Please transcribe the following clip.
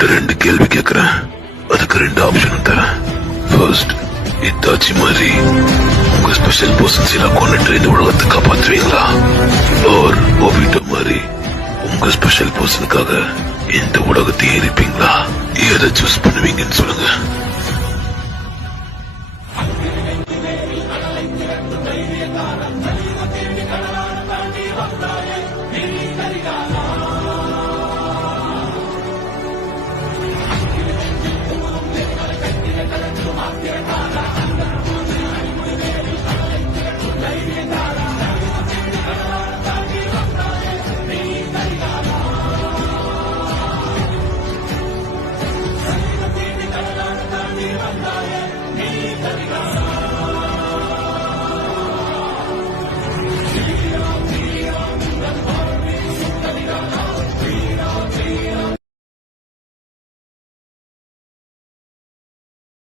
உங்ககிட்ட 2 கேள்வி கேக்குறேன். அதுக்கு 2 ஆப்ஷன் தரேன். ஃபர்ஸ்ட், இத்தாச்சி மாதிரி உங்க ஸ்பெஷல் பர்சன்ஸ் எல்லாம் கொண்டுட்டு இந்த உலகத்தை காப்பாத்துவீங்களா? ஆர் ஒபிட்டோ மாதிரி உங்க ஸ்பெஷல் பர்சனுக்காக இந்த உலகத்தை எரிப்பீங்களா? எதை சூஸ் பண்ணுவீங்கன்னு சொல்லுங்க.